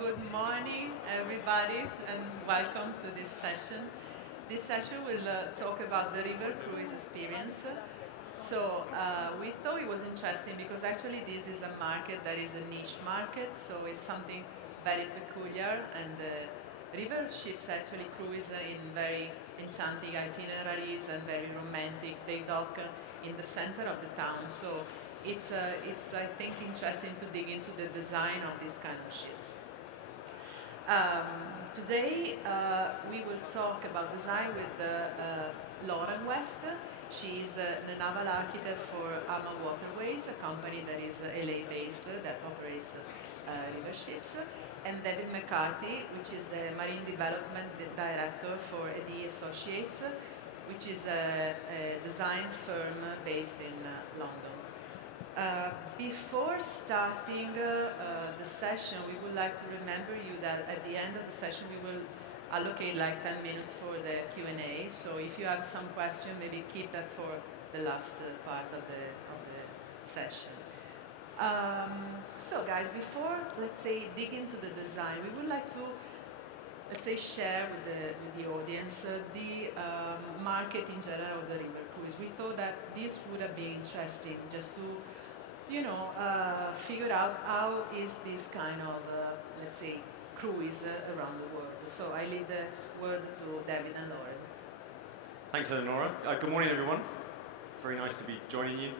good morning, everybody, and welcome to this session. This session will talk about the river cruise experience. We thought it was interesting because actually this is a market that is a niche market, so it's something very peculiar, and river ships actually cruise in very enchanting itineraries and very romantic. They dock in the center of the town, so it's I think interesting to dig into the design of these kind of ships. Today we will talk about design with Lauren West. She is the naval architect for AmaWaterways, a company that is LA based that operates river ships, and David McCarthy, which is the marine development director for AD Associates, which is a design firm based in London. Before starting the session, we would like to remember you that at the end of the session we will allocate like 10 minutes for the Q&A. So if you have some question, maybe keep that for the last part of the session. So guys, before, let's say, dig into the design, we would like to, let's say, share with the audience the market in general of the river cruise. We thought that this would have been interesting just to figure out how is this kind of, let's say, cruise around the world. So I leave the word to David and Lauren. Thanks, Eleonora. Good morning, everyone. Very nice to be joining you.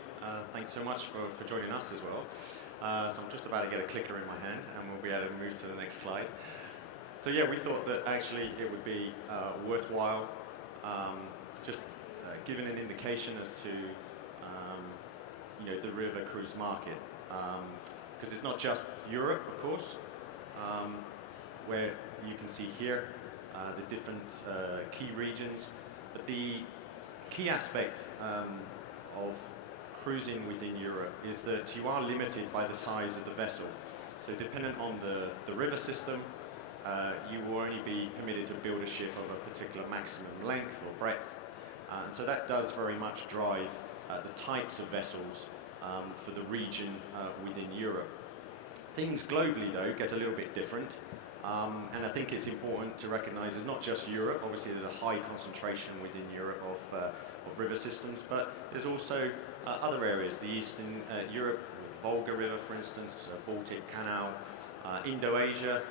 Thanks so much for joining us as well. So I'm just about to get a clicker in my hand, and we'll be able to move to the next slide. So yeah, we thought that actually it would be worthwhile just giving an indication as to the river cruise market, because it's not just Europe, of course, where you can see here the different key regions, but the key aspect of cruising within Europe is that you are limited by the size of the vessel. So dependent on the river system, you will only be permitted to build a ship of a particular maximum length or breadth, and so that does very much drive the types of vessels for the region within Europe. Things globally, though, get a little bit different, and I think it's important to recognise it's not just Europe. Obviously, there's a high concentration within Europe of river systems, but there's also other areas, the Eastern Europe, the Volga River, for instance, Baltic Canal, Indo-Asia,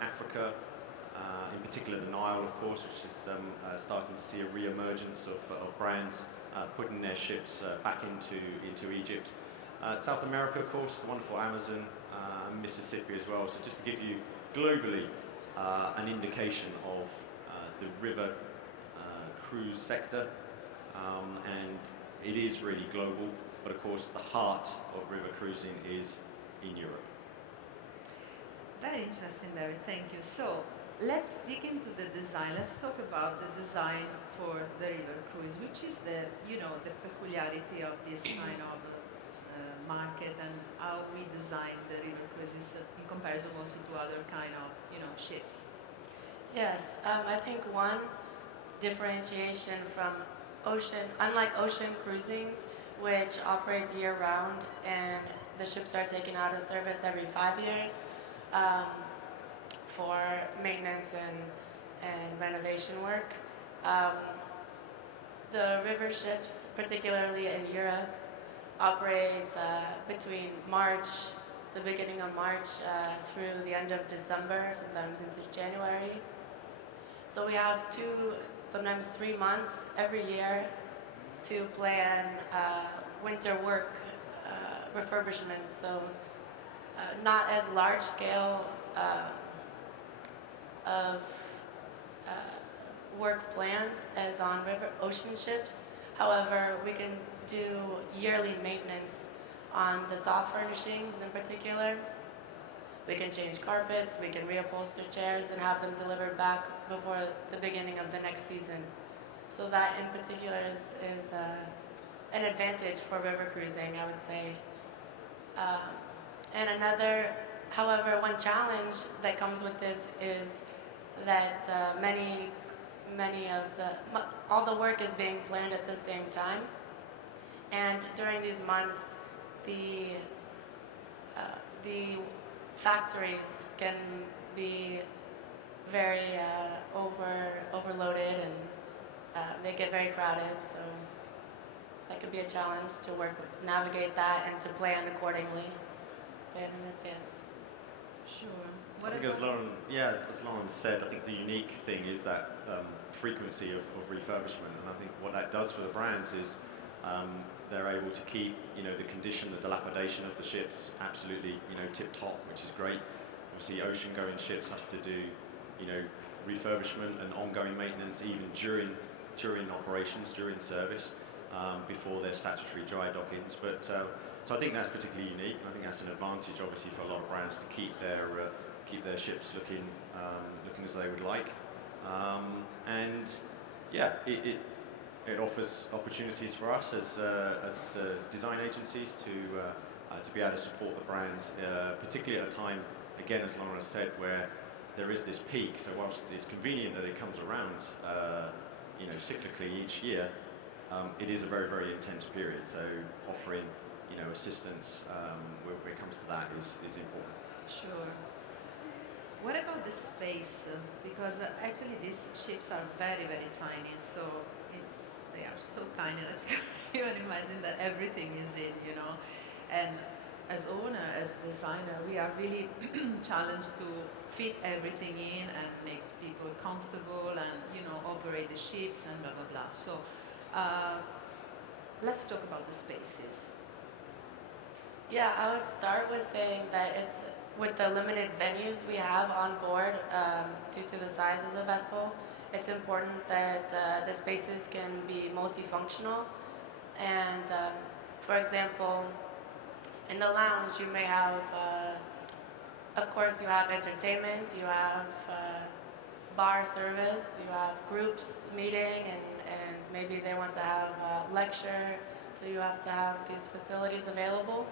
Africa, in particular the Nile, of course, which is starting to see a re-emergence of brands putting their ships back into Egypt. South America, of course, the wonderful Amazon, and Mississippi as well. So just to give you globally an indication of the river cruise sector, and it is really global, but of course the heart of river cruising is in Europe. Very interesting, David. Thank you. So let's dig into the design. Let's talk about the design for the river cruise, which is the peculiarity of this kind of market, and how we design the river cruises in comparison also to other kind of ships. Yes, I think one differentiation from unlike ocean cruising, which operates year-round and the ships are taken out of service every 5 years for maintenance and renovation work. The river ships, particularly in Europe, operate between the beginning of March through the end of December, sometimes into January. So we have 2, sometimes 3 months every year to plan winter work refurbishments. So not as large scale of work planned as on ocean ships. However, we can do yearly maintenance on the soft furnishings in particular. We can change carpets, we can reupholster chairs and have them delivered back before the beginning of the next season. So that in particular is an advantage for river cruising, I would say. And however, one challenge that comes with this is that all the work is being planned at the same time, and during these months, the factories can be very overloaded, and they get very crowded. So that could be a challenge to navigate that and to plan accordingly, plan in advance. Sure. I think as Lauren said, I think the unique thing is that frequency of refurbishment, and I think what that does for the brands is they're able to keep, the condition, the dilapidation of the ships absolutely, tip top, which is great. Obviously, ocean-going ships have to do, refurbishment and ongoing maintenance even during operations, during service, before their statutory dry dockings. But so I think that's particularly unique, and I think that's an advantage, obviously, for a lot of brands to keep their ships looking as they would like. And yeah, it offers opportunities for us as design agencies to be able to support the brands, particularly at a time, again, as Lauren has said, where there is this peak. So whilst it's convenient that it comes around, cyclically each year, it is a very, very intense period. So offering, assistance when it comes to that is important. Sure. What about the space? Because actually these ships are very, very tiny. So they are so tiny that you can't even imagine that everything is in, And as owner, as designer, we are really challenged to fit everything in and makes people comfortable and, operate the ships and blah, blah, blah. So let's talk about the spaces. Yeah, I would start with saying that it's with the limited venues we have on board, due to the size of the vessel, it's important that the spaces can be multifunctional. And for example, in the lounge you may have, of course you have entertainment, you have bar service, you have groups meeting, and maybe they want to have a lecture, so you have to have these facilities available.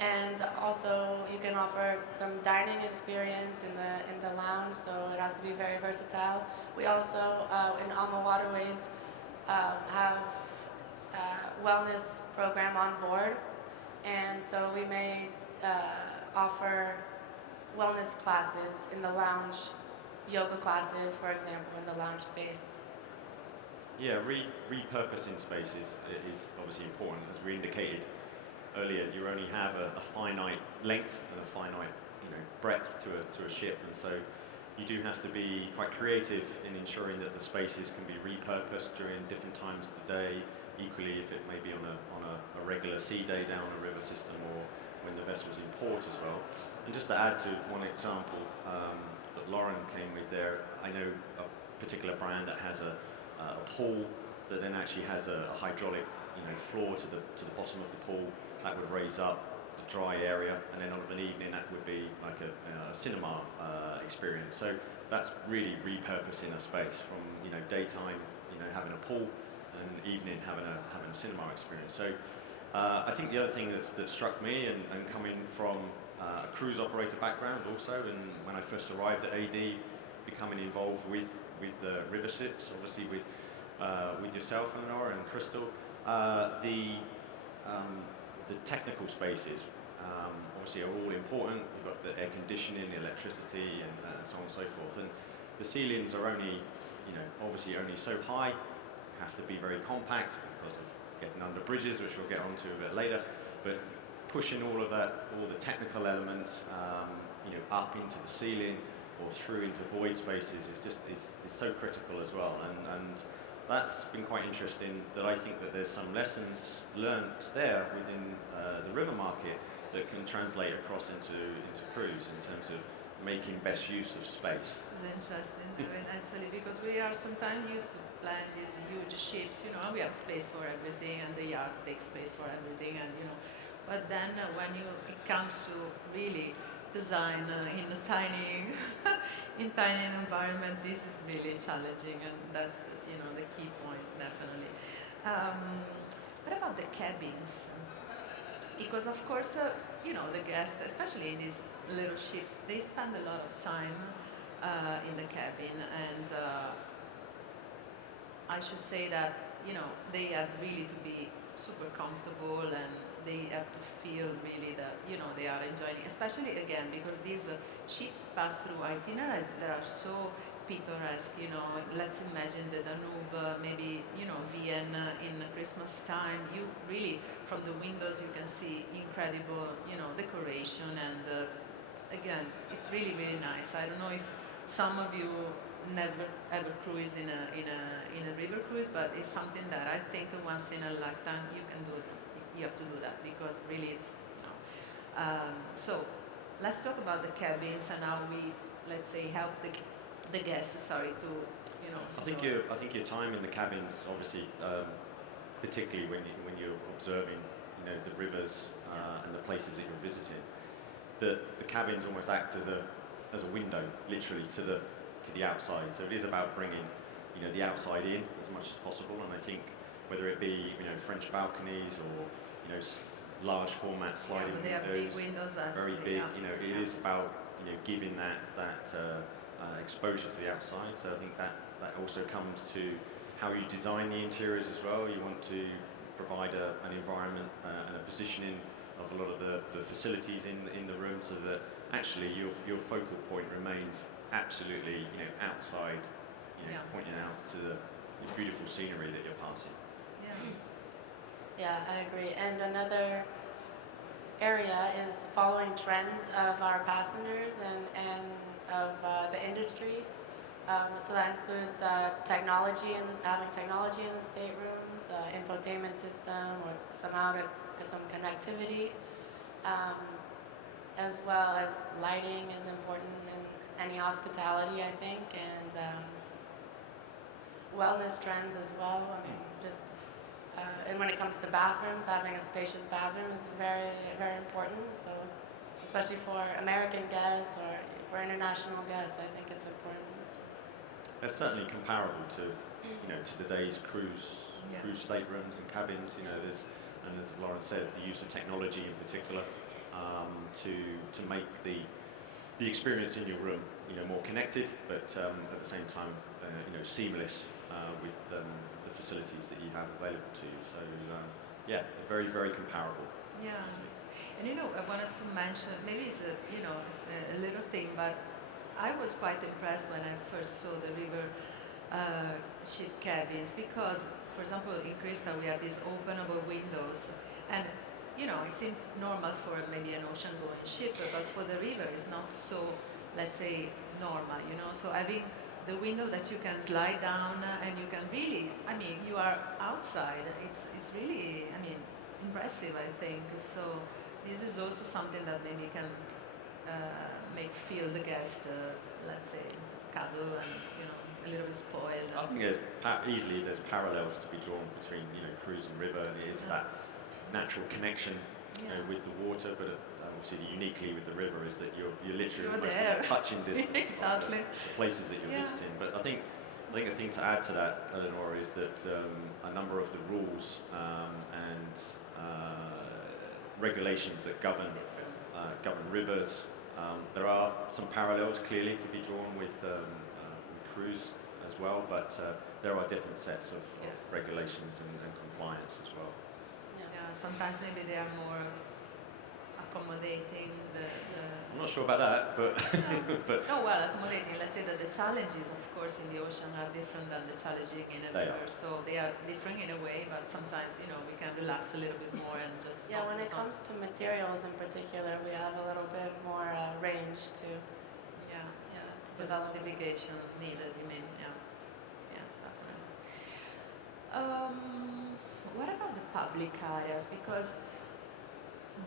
And also, you can offer some dining experience in the lounge, so it has to be very versatile. We also, in AmaWaterways, have a wellness program on board, and so we may offer wellness classes in the lounge, yoga classes, for example, in the lounge space. Yeah, repurposing spaces is obviously important, as we indicated earlier. You only have a finite length and a finite, breadth to a ship, and so you do have to be quite creative in ensuring that the spaces can be repurposed during different times of the day. Equally, if it may be on a regular sea day down a river system, or when the vessel's in port as well. And just to add to one example that Lauren came with there, I know a particular brand that has a pool that then actually has a hydraulic, floor to the bottom of the pool that would raise up the dry area, and then of an evening that would be like a cinema experience. So that's really repurposing a space from daytime, having a pool, and evening having a cinema experience. So I think the other thing that struck me, and coming from a cruise operator background also, and when I first arrived at AD, becoming involved with the river ships, obviously with yourself, Eleonora, and Crystal, the technical spaces obviously are all important. You've got the air conditioning, the electricity, and so on and so forth. And the ceilings are only, obviously only so high, have to be very compact because of getting under bridges, which we'll get onto a bit later. But pushing all of that, all the technical elements, up into the ceiling or through into void spaces is so critical as well. And that's been quite interesting, that I think that there's some lessons learned there within the river market that can translate across into cruise in terms of making best use of space. It's interesting, actually, because we are sometimes used to plan these huge ships, we have space for everything, and the yard takes space for everything, and but then when it comes to really design in a tiny environment, this is really challenging, and that's the key point, definitely. What about the cabins? Because of course, the guests, especially in these little ships, they spend a lot of time in the cabin, and I should say that they have really to be super comfortable, and they have to feel really that they are enjoying, especially again because these ships pass through itineraries that are so picturesque. Let's imagine the Danube, maybe Vienna in Christmas time. You really from the windows you can see incredible decoration, and again it's really really nice. I don't know if some of you never ever cruise in a river cruise, but it's something that I think once in a lifetime you can do. You have to do that because really it's so let's talk about the cabins and how we, let's say, help the guests. Sorry to I think your time in the cabins, obviously, particularly when you're observing the rivers and the places that you're visiting, the cabins almost act as a window, literally, to the outside. So it is about bringing the outside in as much as possible. And I think whether it be French balconies or large format sliding windows, windows, actually, very big. It is about giving that exposure to the outside. So I think that also comes to how you design the interiors as well. You want to provide an environment and a positioning of a lot of the facilities in the room, so that actually your focal point remains absolutely outside, pointing out to the beautiful scenery that you're passing. Yeah, I agree. And another area is following trends of our passengers and of the industry. So that includes technology and having technology in the staterooms, infotainment system, or somehow some connectivity, as well as lighting is important in any hospitality, I think, and wellness trends as well. I mean, just and when it comes to bathrooms, having a spacious bathroom is very, very important. So, especially for American guests or for international guests, I think it's important. They're certainly comparable to today's cruise staterooms and cabins. There's, and as Lauren says, the use of technology in particular to make the experience in your room more connected, but at the same time seamless with the facilities that you have available to you. So they're very, very comparable. Yeah. And I wanted to mention, maybe it's a little thing, but I was quite impressed when I first saw the river ship cabins because, for example, in Crystal we have these openable windows, and it seems normal for maybe an ocean-going ship, but for the river it's not so, let's say, normal. So having the window that you can slide down and you can really, you are outside. It's really, impressive, I think. So this is also something that maybe can make feel the guest, let's say, cuddle and a little bit spoiled. I think there's parallels to be drawn between cruise and river, and it is that natural connection with the water, but obviously uniquely with the river is that you're literally almost at touching distance exactly. of the places that you're visiting. But I think the thing to add to that, Eleonora, is that a number of the rules and regulations that govern rivers, there are some parallels clearly to be drawn with cruise as well, but there are different sets of regulations and compliance as well. Sometimes maybe they are more accommodating. I'm not sure about that, but accommodating. Let's say that the challenges, of course, in the ocean are different than the challenging in a river. So they are different in a way, but sometimes we can relax a little bit more and just. Yeah, when it comes to materials in particular, we have a little bit more range to. To develop. Certification needed. You mean? Yes, definitely. What about the public areas? Because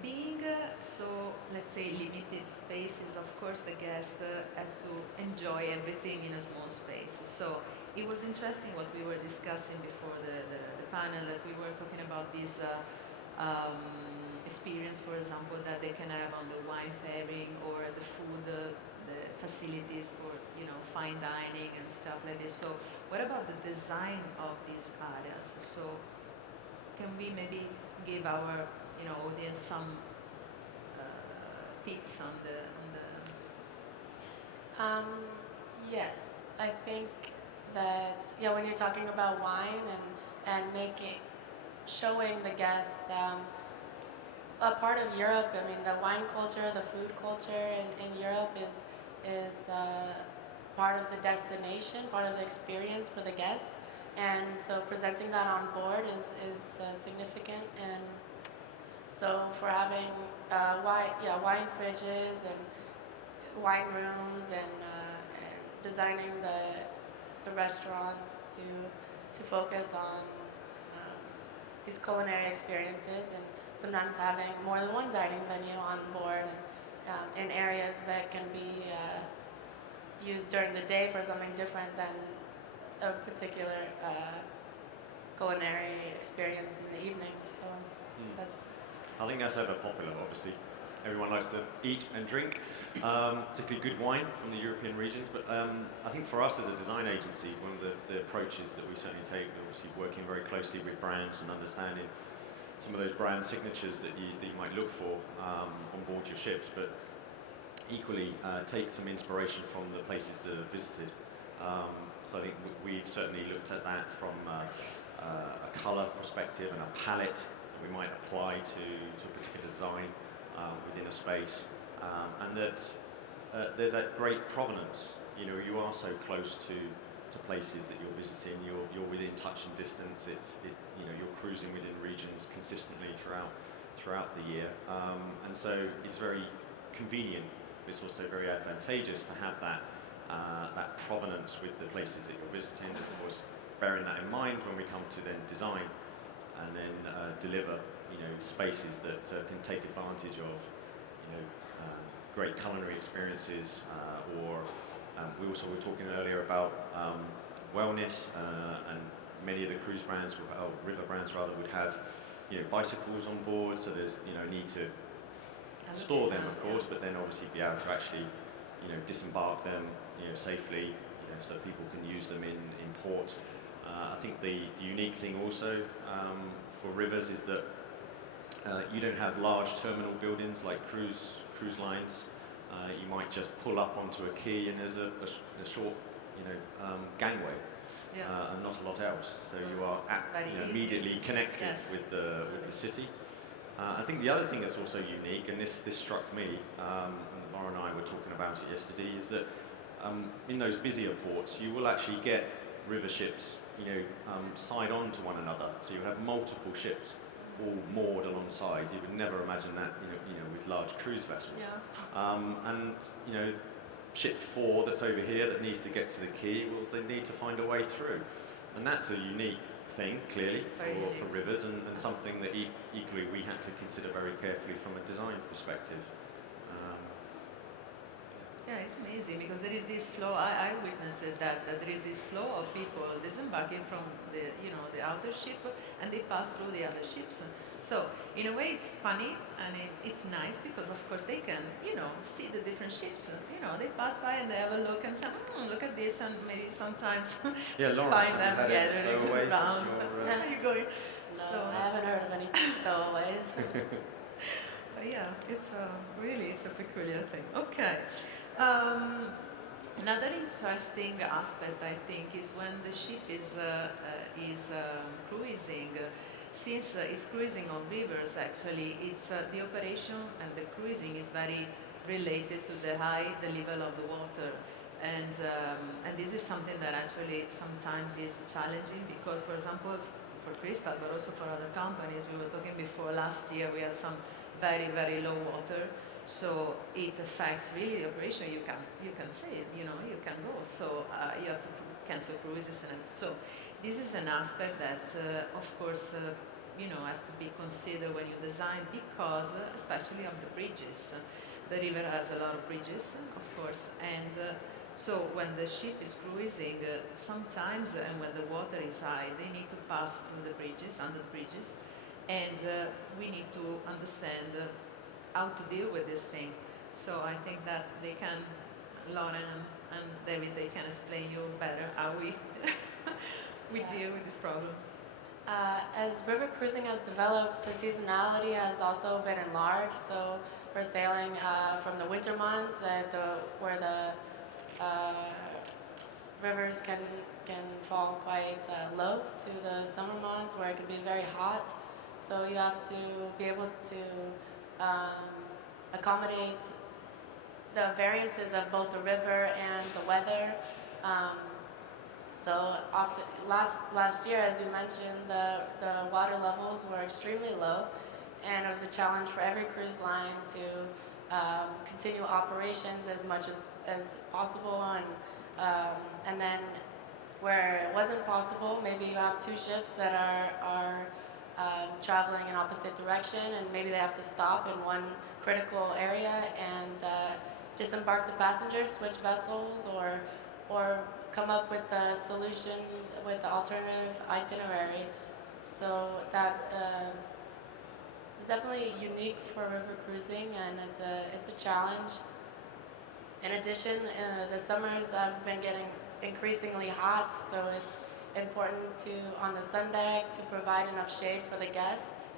being so, let's say, limited spaces, of course, the guest has to enjoy everything in a small space. So it was interesting what we were discussing before the panel, that we were talking about this experience, for example, that they can have on the wine pairing or the food, the facilities for fine dining and stuff like this. So what about the design of these areas? So can we maybe give our audience some tips on the Yes, I think that when you're talking about wine and showing the guests a part of Europe. I mean, the wine culture, the food culture in Europe is part of the destination, part of the experience for the guests. And so presenting that on board is significant. And so for having wine fridges and wine rooms and designing the restaurants to focus on these culinary experiences, and sometimes having more than one dining venue on board in areas that can be used during the day for something different than a particular culinary experience in the evening. So that's. I think that's ever popular, obviously. Everyone likes to eat and drink, particularly good wine from the European regions. But I think for us as a design agency, one of the approaches that we certainly take, obviously working very closely with brands and understanding some of those brand signatures that you might look for on board your ships, but equally take some inspiration from the places that are visited. So I think we've certainly looked at that from a colour perspective and a palette that we might apply to a particular design within a space, and that there's that great provenance. You know, you are so close to places that you're visiting. You're within touch and distance. You know, you're cruising within regions consistently throughout the year, and so it's very convenient. It's also very advantageous to have that provenance with the places that you're visiting. Of course, bearing that in mind when we come to then design and then deliver, you know, spaces that can take advantage of, you know, great culinary experiences, or we also were talking earlier about wellness, and many of the cruise brands, or river brands rather, would have, you know, bicycles on board. So there's, you know, need to store them, of course, but then obviously be able to actually, you know, disembark them, you know, safely, you know, so people can use them in port. I think the unique thing also for rivers is that you don't have large terminal buildings like cruise lines. You might just pull up onto a quay and there's a short, you know, gangway, and not a lot else. So you are immediately connected with the city. I think the other thing that's also unique, and this struck me, and Laura and I were talking about it yesterday, is that in those busier ports you will actually get river ships, you know, side on to one another. So you have multiple ships all moored alongside. You would never imagine that, you know, with large cruise vessels. And you know, ship 4 that's over here that needs to get to the quay, well, they need to find a way through, and that's a unique thing, clearly, for rivers, and something that equally we had to consider very carefully from a design perspective. Yeah, it's amazing because there is this flow. I witnessed that there is this flow of people disembarking from the, you know, the outer ship, and they pass through the other ships. So in a way, it's funny and it's nice because of course they can, you know, see the different ships. You know, they pass by and they have a look and say, look at this, and maybe sometimes Laura, find them gathering around. Where are you going? No, so I haven't heard of any stowaways. But yeah, it's it's a peculiar thing. Okay. Another interesting aspect, I think, is when the ship is cruising. Since it's cruising on rivers, actually, it's the operation and the cruising is very related to the level of the water, and this is something that actually sometimes is challenging because, for example, for Crystal, but also for other companies, we were talking before. Last year, we had some very, very low water. So it affects really the operation. You can say it, you know, you can go. So you have to cancel cruises, and so this is an aspect that, of course, you know, has to be considered when you design, because especially of the bridges, the river has a lot of bridges, of course, and so when the ship is cruising, sometimes, and when the water is high, they need to pass through the bridges, under the bridges, and we need to understand how to deal with this thing. So I think that they can, Lauren and David, they can explain you better how we deal with this problem. As river cruising has developed, the seasonality has also been enlarged. So we're sailing from the winter months, where the rivers can fall quite low, to the summer months where it can be very hot. So you have to be able to um, accommodate the variances of both the river and the weather. Um, so often, last year, as you mentioned, the water levels were extremely low, and it was a challenge for every cruise line to continue operations as much as possible, and then where it wasn't possible, maybe you have two ships that are traveling in opposite direction, and maybe they have to stop in one critical area and disembark the passengers, switch vessels, or come up with a solution with the alternative itinerary. So that is definitely unique for river cruising, and it's a challenge. In addition, the summers have been getting increasingly hot, so it's important on the sun deck to provide enough shade for the guests.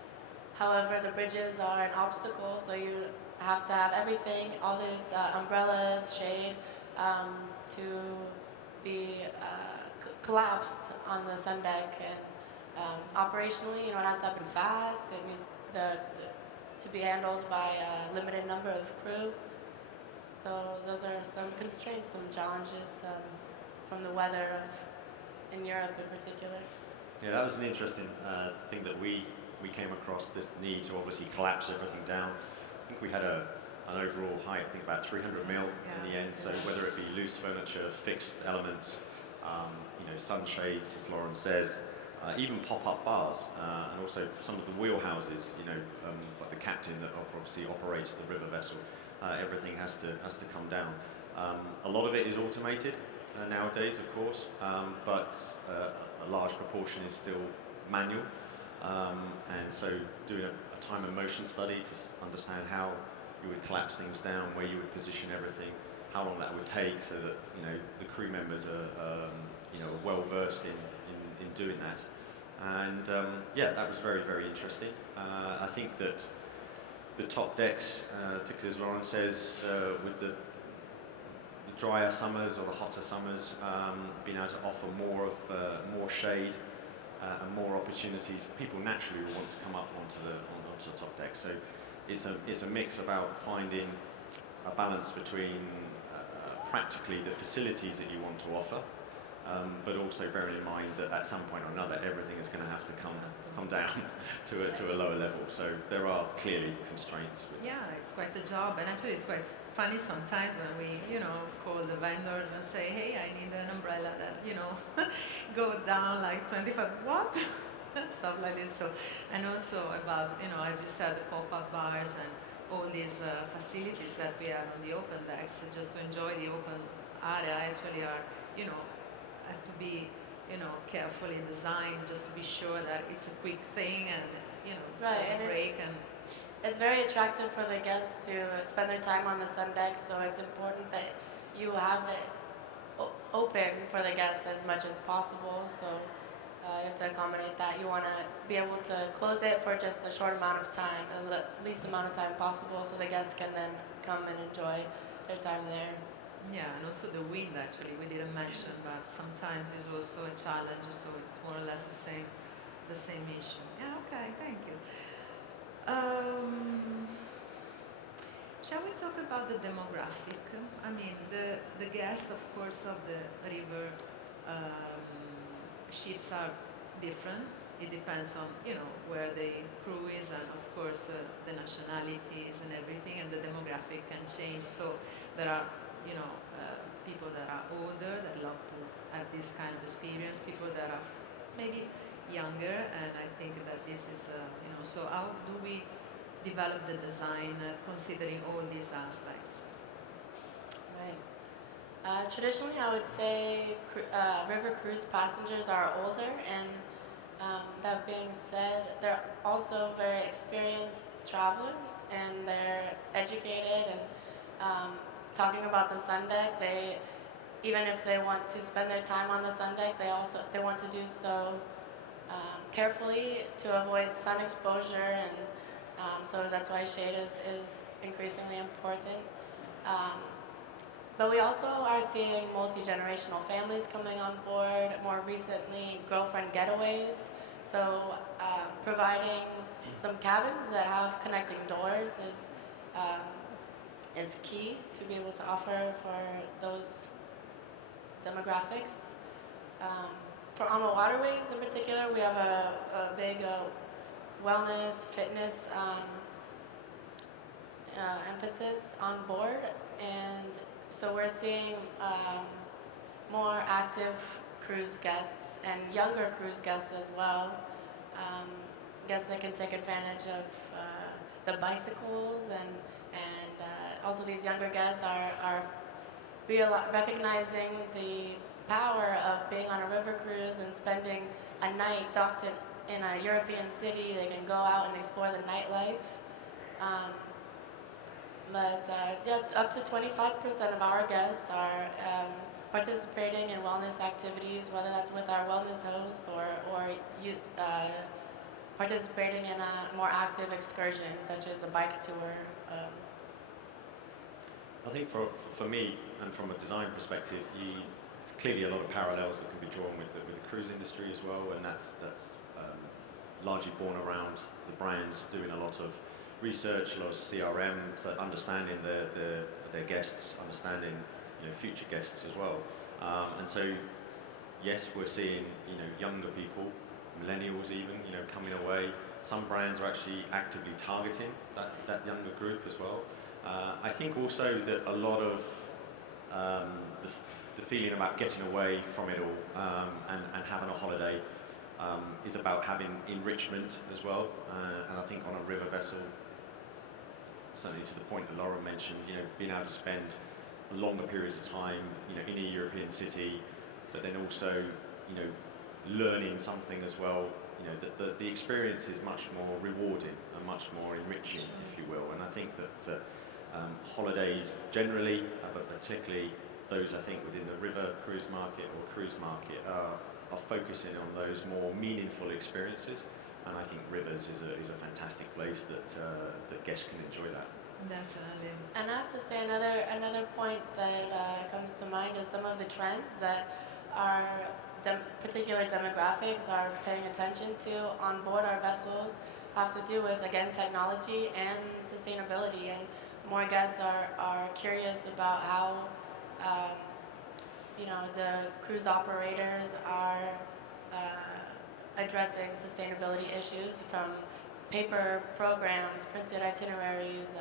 However, the bridges are an obstacle, so you have to have everything, all these umbrellas, shade, to be collapsed on the sun deck. And operationally, it has to happen fast. It needs to be handled by a limited number of crew. So those are some constraints, some challenges from the weather in Europe in particular. Yeah, that was an interesting thing that we came across, this need to obviously collapse everything down. I think we had an overall height, I think about 300 mil in the end, so whether it be loose furniture, fixed elements, sunshades, as Lauren says, even pop-up bars, and also some of the wheelhouses, like the captain that obviously operates the river vessel, everything has to come down. A lot of it is automated nowadays, of course, but a large proportion is still manual. And so doing a time and motion study to understand how you would collapse things down, where you would position everything, how long that would take, so that the crew members are well versed in doing that. And that was very, very interesting. I think that the top decks, particularly as Lauren says, with the drier summers or the hotter summers, being able to offer more shade and more opportunities. People naturally will want to come up onto the top deck. So it's a mix about finding a balance between practically the facilities that you want to offer, but also bearing in mind that at some point or another everything is going to have to come down to a lower level. So there are clearly constraints. Yeah, it's quite the job, and actually it's quite funny sometimes when we call the vendors and say, hey, I need an umbrella that go down like 25 what stuff like this. So, and also about as you said, the pop-up bars and all these facilities that we have on the open decks, just to enjoy the open area actually are have to be carefully designed, just to be sure that it's a quick thing and right, there's a break. And it's very attractive for the guests to spend their time on the sun deck, so it's important that you have it open for the guests as much as possible. So you have to accommodate that. You want to be able to close it for just a short amount of time, the least amount of time possible, so the guests can then come and enjoy their time there. Yeah, and also the wind, actually, we didn't mention, but sometimes is also a challenge, so it's more or less the same issue. Yeah, okay, thank you. Shall we talk about the demographic? I mean, the guests, of course, of the river ships are different. It depends on, where the crew is, and of course, the nationalities and everything, and the demographic can change. So there are people that are older that love to have this kind of experience, people that are maybe younger, and I think that this is, so how do we develop the design considering all these aspects? Right. Traditionally, I would say river cruise passengers are older, and that being said, they're also very experienced travelers, and they're educated, and talking about the sun deck, even if they want to spend their time on the sun deck, they want to do so carefully to avoid sun exposure, and so that's why shade is increasingly important. But we also are seeing multi-generational families coming on board, more recently girlfriend getaways, so providing some cabins that have connecting doors is key to be able to offer for those demographics. For AmaWaterways in particular, we have a big wellness, fitness emphasis on board, and so we're seeing more active cruise guests and younger cruise guests as well. Guests that can take advantage of the bicycles, and also these younger guests are recognizing the power of being on a river cruise and spending a night docked in a European city. They can go out and explore the nightlife. Yeah, up to 25% of our guests are participating in wellness activities, whether that's with our wellness host or participating in a more active excursion, such as a bike tour. I think for me, and from a design perspective, there's clearly a lot of parallels that can be drawn with the cruise industry as well, and that's largely born around the brands doing a lot of research, a lot of CRM, so understanding their guests, understanding future guests as well. And so, yes, we're seeing younger people, millennials even, coming away. Some brands are actually actively targeting that younger group as well. I think also that a lot of the feeling about getting away from it all and having a holiday is about having enrichment as well. And I think on a river vessel, certainly to the point that Laura mentioned, being able to spend longer periods of time, in a European city, but then also, learning something as well. That the experience is much more rewarding and much more enriching, if you will. And I think that holidays generally, but particularly those I think within the river cruise market or cruise market, are focusing on those more meaningful experiences. And I think rivers is a fantastic place that guests can enjoy that. Definitely. And I have to say another point that comes to mind is some of the trends that our particular demographics are paying attention to on board our vessels have to do with, again, technology and sustainability. And more guests are curious about how the cruise operators are addressing sustainability issues, from paper programs, printed itineraries,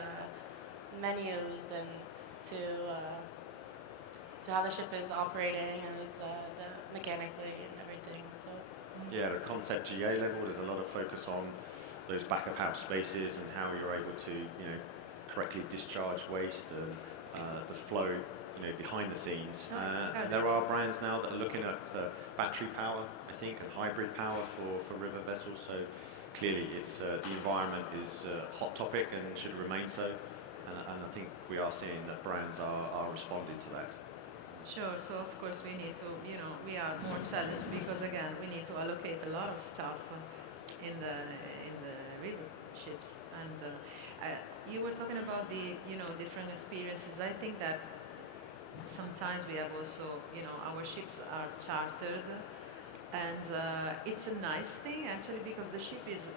menus, and to how the ship is operating and the mechanically and everything. So yeah, at a concept GA level, there's a lot of focus on those back of house spaces and how you're able to correctly discharge waste and the flow behind the scenes. And there are brands now that are looking at battery power, I think, and hybrid power for river vessels. So clearly, it's the environment is a hot topic and should remain so. And I think we are seeing that brands are responding to that. Sure. So of course we need to, we are more challenged because again we need to allocate a lot of stuff in the river ships. And you were talking about the different experiences. I think that sometimes we have also our ships are chartered, and it's a nice thing actually because the ship is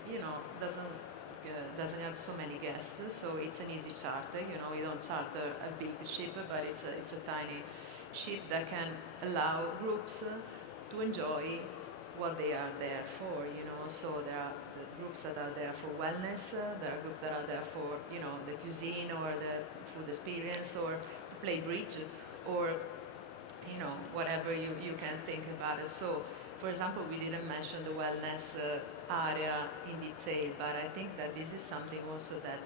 doesn't have so many guests, so it's an easy charter. You don't charter a big ship, but it's a tiny ship that can allow groups to enjoy what they are there for. So there are the groups that are there for wellness, there are groups that are there for the cuisine or the food experience, or to play bridge, or whatever you can think about it. So for example, we didn't mention the wellness area in detail, but I think that this is something also that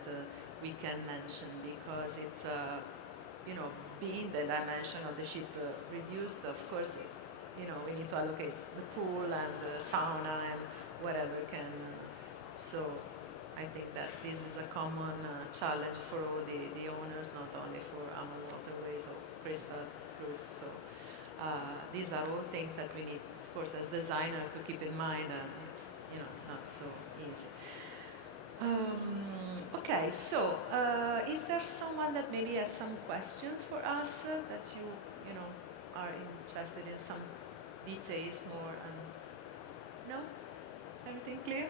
we can mention, because it's being the dimension of the ship reduced, of course, we need to allocate the pool and the sauna and whatever can. So I think that this is a common challenge for all the owners, not only for AmaWaterways or Crystal Cruise. So these are all things that we need, of course, as designer to keep in mind. It's not so easy. Okay, so is there someone that maybe has some questions for us that you are interested in some details more? No? Everything clear?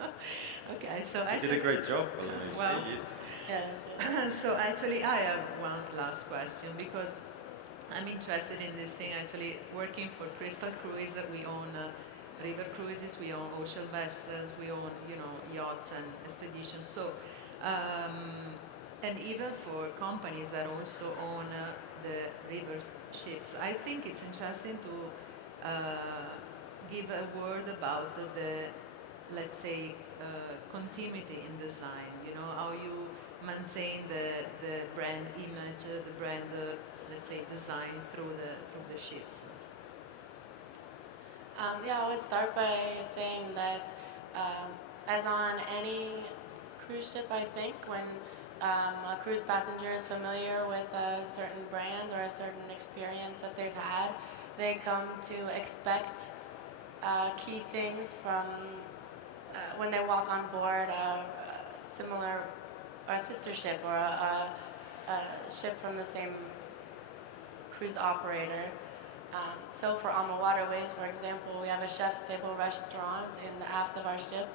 Okay, so You actually, did a great job, Bolognese. Well, Yes. so actually, I have one last question because I'm interested in this thing. Actually, working for Crystal Cruise, we own river cruises, we own ocean vessels, we own yachts and expeditions. So, and even for companies that also own the river ships, I think it's interesting to give a word about the let's say continuity in design. How you maintain the brand image, the brand let's say design through the ships. Yeah, I would start by saying that, as on any cruise ship, I think when a cruise passenger is familiar with a certain brand or a certain experience that they've had, they come to expect key things from when they walk on board a similar or a sister ship or a ship from the same cruise operator. So for AmaWaterways, for example, we have a chef's table restaurant in the aft of our ship,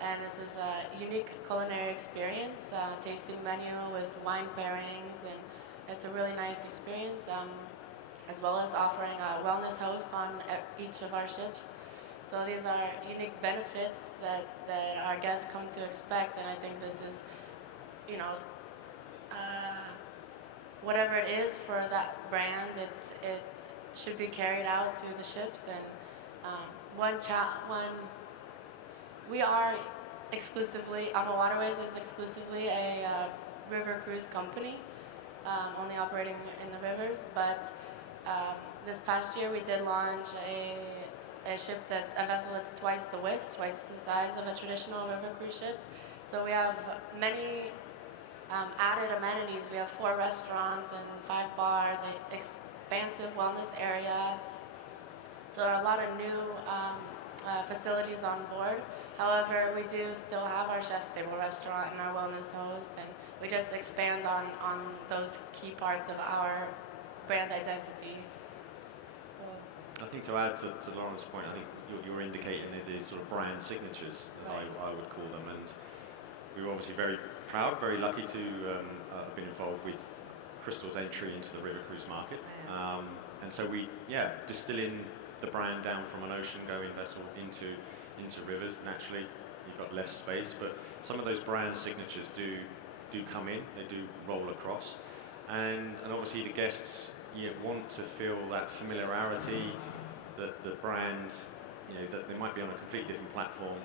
and this is a unique culinary experience, tasting menu with wine pairings, and it's a really nice experience, as well as offering a wellness host on each of our ships. So these are unique benefits that our guests come to expect, and I think this is, you know, whatever it is for that brand, it should be carried out to the ships. And we are exclusively, AmaWaterways is exclusively a river cruise company, only operating in the rivers. But this past year we did launch a vessel that's twice the width, twice the size of a traditional river cruise ship. So we have many added amenities. We have 4 restaurants and 5 bars, an expansive wellness area. So there are a lot of new facilities on board. However, we do still have our chef's table restaurant and our wellness host, and we just expand on those key parts of our brand identity. I think to add to Lauren's point, I think you're indicating these sort of brand signatures, as Right. I would call them, and we were obviously very proud, very lucky to have been involved with Crystal's entry into the river cruise market. And so we, distilling the brand down from an ocean-going vessel into rivers. Naturally, you've got less space, but some of those brand signatures do come in, they do roll across. And obviously the guests want to feel that familiarity, that the brand, that they might be on a completely different platform,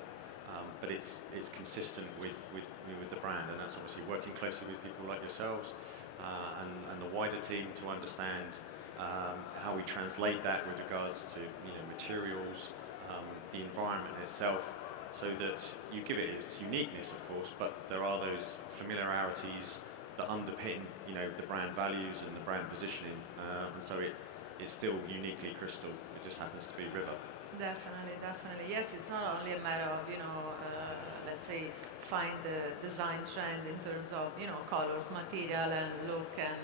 but it's consistent with the brand, and that's obviously working closely with people like yourselves and the wider team to understand how we translate that with regards to materials, the environment itself, so that you give it its uniqueness, of course, but there are those familiarities that underpin the brand values and the brand positioning, and so it's still uniquely Crystal. It just happens to be river. Definitely. Yes, it's not only a matter of, let's say, find the design trend in terms of, colors, material, and look, and,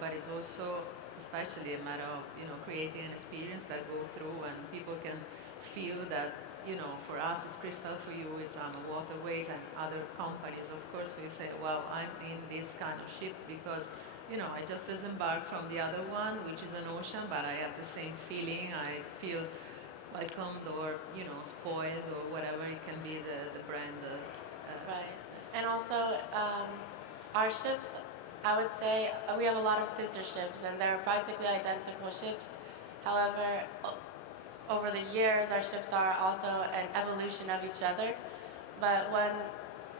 but it's also especially a matter of, creating an experience that go through and people can feel that, for us it's Crystal, for you it's AmaWaterways and other companies. Of course, we say, well, I'm in this kind of ship because, I just disembarked from the other one, which is an ocean, but I have the same feeling. I feel welcomed or spoiled or whatever it can be the brand. Right. And also our ships, I would say we have a lot of sister ships and they're practically identical ships. However, over the years our ships are also an evolution of each other. But one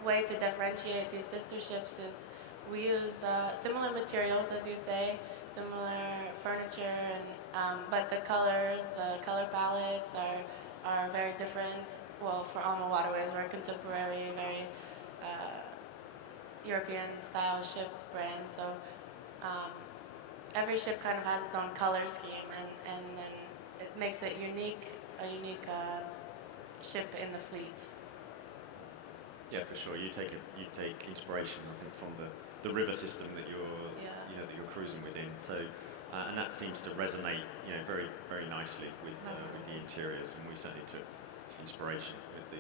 way to differentiate these sister ships is we use similar materials, as you say, similar furniture, and but the color palettes are very different. Well, for AmaWaterways, we're a contemporary, very European style ship brand. So every ship kind of has its own color scheme, and then it makes it a unique ship in the fleet. Yeah, for sure. You take inspiration, I think, from the river system that you're that you're cruising within. So, and that seems to resonate, very very nicely with the interiors, and we certainly took inspiration with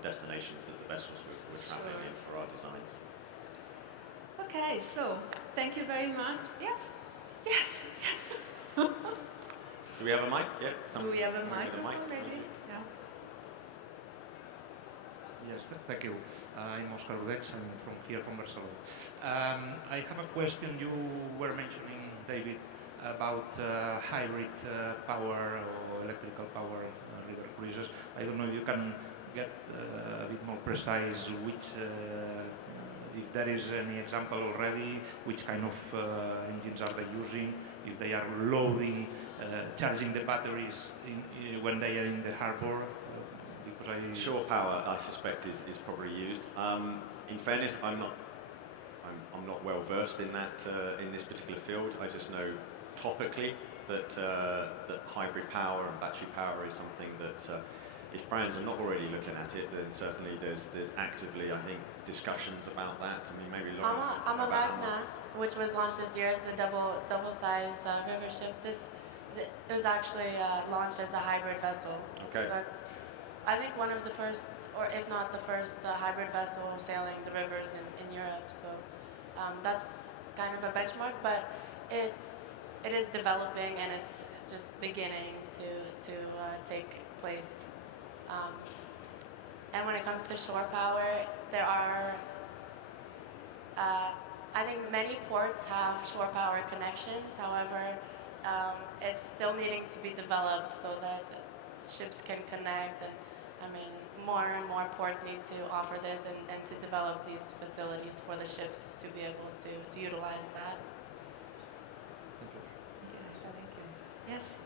the destinations that the vessels were traveling in for our designs. Okay, so thank you very much. Yes, yes, yes. Do we have a mic? Yeah. Do we have a someone with microphone, maybe? Yeah. Yes, thank you. I'm Oscar Udets. I'm from Barcelona. I have a question. You were mentioning, David, about hybrid power or electrical power river cruises. I don't know if you can get a bit more precise which, if there is any example already, which kind of engines are they using, if they are loading, charging the batteries when they are in the harbor. Shore power, I suspect, is probably used. In fairness, I'm not well versed in that in this particular field. I just know topically that that hybrid power and battery power is something that if brands are not already looking at it, then certainly there's actively, I think, discussions about that. I mean, maybe AmaWaterways, which was launched this year as the double size river ship. It was actually launched as a hybrid vessel. Okay. So that's, I think, one of the first, or if not the first, hybrid vessel sailing the rivers in Europe. So that's kind of a benchmark, but it is developing and it's just beginning to take place. And when it comes to shore power, there are, I think many ports have shore power connections. However, it's still needing to be developed so that ships can connect. And I mean, more and more ports need to offer this and to develop these facilities for the ships to be able to utilize that. Thank you. Yes.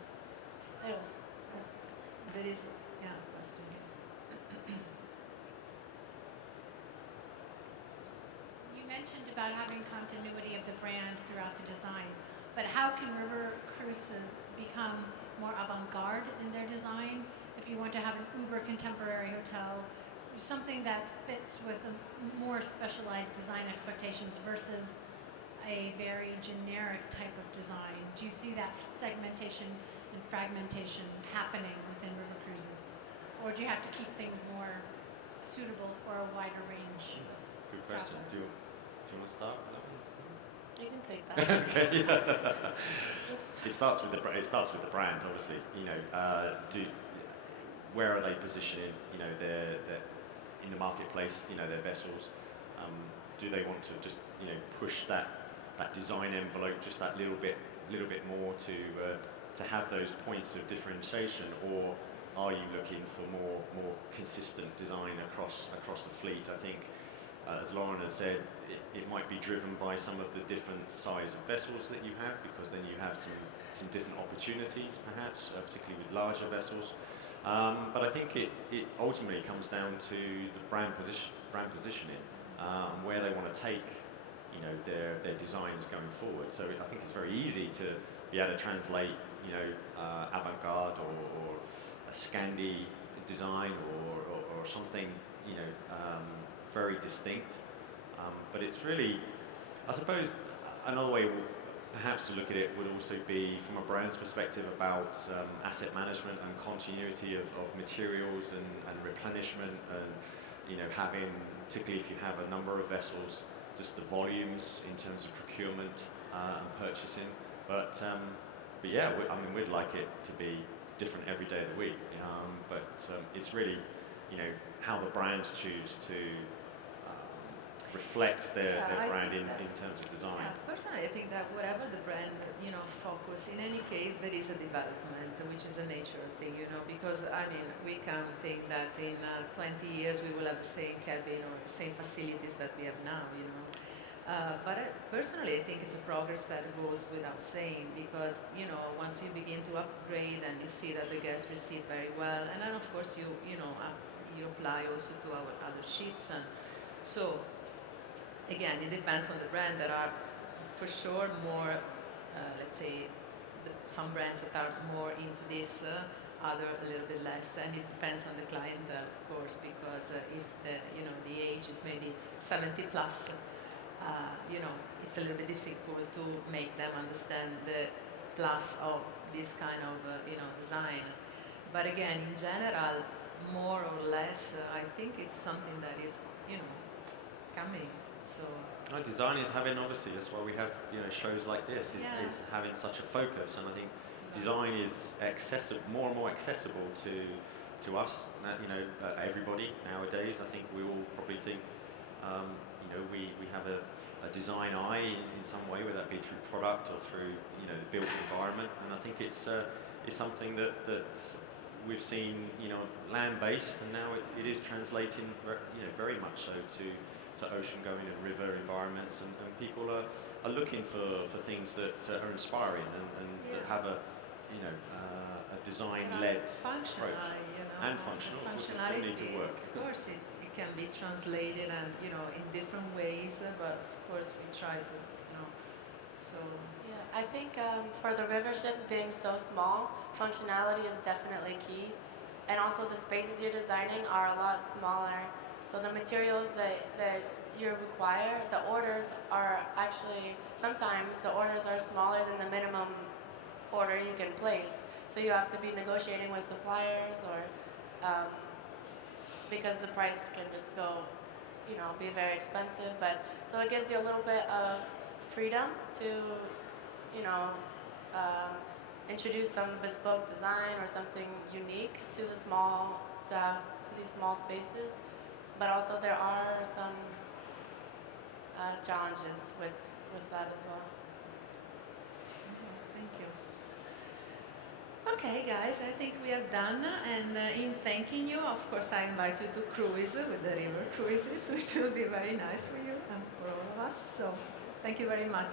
Anyway. There is, yeah, question. You mentioned about having continuity of the brand throughout the design, but how can river cruises become more avant-garde in their design? If you want to have an uber contemporary hotel, something that fits with a more specialized design expectations versus a very generic type of design. Do you see that segmentation and fragmentation happening within river cruises? Or do you have to keep things more suitable for a wider range of Good question. travel? Do you want to start with that one? You can take that. Okay. It starts with the brand, obviously. You know, where are they positioning? You know, they're in the marketplace. You know, their vessels. Do they want to just push that design envelope just that little bit more to have those points of differentiation, or are you looking for more consistent design across the fleet? I think, as Lauren has said, it might be driven by some of the different size of vessels that you have, because then you have some different opportunities, perhaps, particularly with larger vessels. But I think it ultimately comes down to the brand positioning, where they want to take their designs going forward. So I think it's very easy to be able to translate avant-garde or a Scandi design or something very distinct. But it's really, I suppose, another way perhaps to look at it would also be from a brand's perspective about asset management and continuity of materials and replenishment, and having, particularly if you have a number of vessels, just the volumes in terms of procurement and purchasing. But yeah, we'd like it to be different every day of the week. But it's really, how the brands choose to reflect their brand in terms of design. Yeah, personally, I think that whatever the brand, focus, in any case, there is a development, which is a nature thing, because, we can think that in 20 years we will have the same cabin or the same facilities that we have now, But personally, I think it's a progress that goes without saying, because, once you begin to upgrade and you see that the guests receive very well, and then, of course, you apply also to our other ships. And so, again, it depends on the brand. There are, for sure, more, let's say, some brands that are more into this, other a little bit less, and it depends on the clientele, of course, because if the age is maybe 70 plus, it's a little bit difficult to make them understand the plus of this kind of design. But again, in general, more or less. I think it's something that is, coming. So. Design is having, obviously, that's why we have shows like this. Is having such a focus, and I think design is more and more accessible to us. Everybody nowadays. I think we all probably think we have a design eye in some way, whether that be through product or through the built environment. And I think it's something that we've seen land-based, and now it is translating very much so to ocean-going and river environments, and people are looking for things that are inspiring and that have a design-led approach. And functional, of course, it still need to work. Of course, it can be translated and in different ways, but of course we try to so. Yeah, I think for the river ships being so small, functionality is definitely key, and also the spaces you're designing are a lot smaller. So the materials that you require, the orders are actually, sometimes the orders are smaller than the minimum order you can place. So you have to be negotiating with suppliers, or because the price can just go, be very expensive. But so it gives you a little bit of freedom to, introduce some bespoke design or something unique to these small spaces. But also there are some challenges with that as well. Thank you. Okay, guys, I think we are done. And in thanking you, of course, I invite you to cruise with the river cruises, which will be very nice for you and for all of us. So, thank you very much.